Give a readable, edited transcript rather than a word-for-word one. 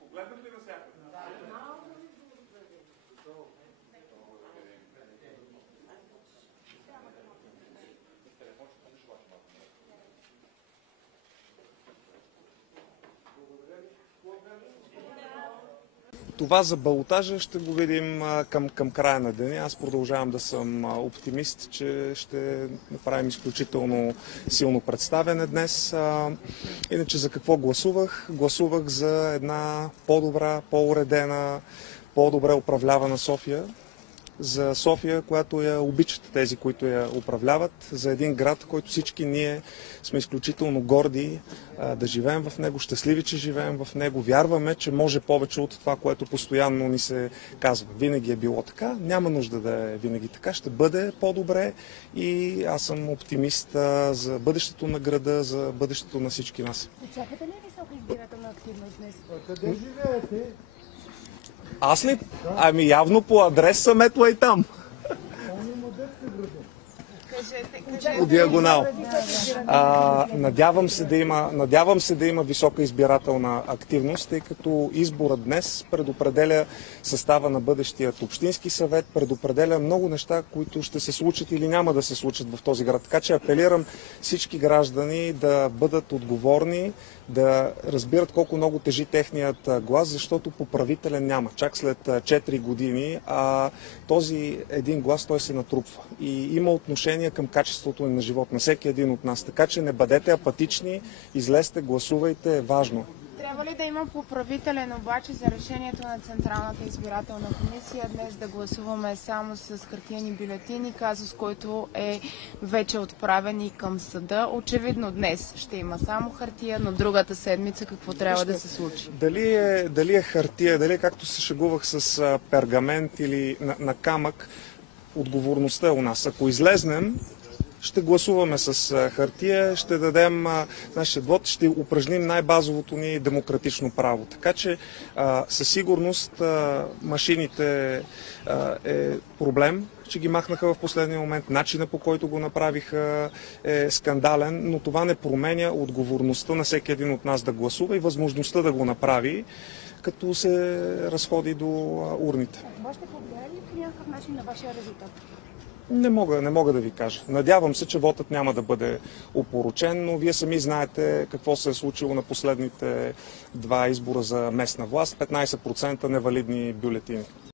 Погледнете на всяка. Това за балотажа ще го видим към края на деня. Аз продължавам да съм оптимист, че ще направим изключително силно представяне днес. Иначе за какво гласувах? Гласувах за една по-добра, по-уредена, по-добре управлявана София. За София, която я обичат тези, които я управляват, за един град, който всички ние сме изключително горди да живеем в него, щастливи, че живеем в него, вярваме, че може повече от това, което постоянно ни се казва. Винаги е било така, няма нужда да е винаги така, ще бъде по-добре и аз съм оптимист за бъдещето на града, за бъдещето на всички нас. Очаквате ли висока избирателна активност днес? Къде живеете? Аз ли? Ами явно по адрес съм ето и там. По диагонал. Надявам се да има висока избирателна активност, тъй като изборът днес предопределя състава на бъдещият общински съвет, предопределя много неща, които ще се случат или няма да се случат в този град. Така че апелирам всички граждани да бъдат отговорни, да разбират колко много тежи техният глас, защото поправителен няма. Чак след 4 години този един глас той се натрупва и има отношение към качеството на живот на всеки един от нас. Така че не бъдете апатични, излезте, гласувайте, е важно. Трябва ли да има поправителен обаче за решението на Централната избирателна комисия днес да гласуваме само с хартиени бюлетини, казус, който е вече отправен и към съда? Очевидно днес ще има само хартия, но другата седмица какво трябва да се случи? Дали е хартия, дали както се шегувах с пергамент или на камък, отговорността е у нас. Ако излезнем, ще гласуваме с хартия, ще дадем нашия вод, ще упражним най-базовото ни демократично право. Така че със сигурност машините е проблем, че ги махнаха в последния момент. Начина, по който го направиха, е скандален, но това не променя отговорността на всеки един от нас да гласува и възможността да го направи, като се разходи до урните. Това ще повлияе ли по някакъв начин на вашия резултат? Не мога да ви кажа. Надявам се, че вотът няма да бъде опорочен, но вие сами знаете какво се е случило на последните 2 избора за местна власт. 15% невалидни бюлетини.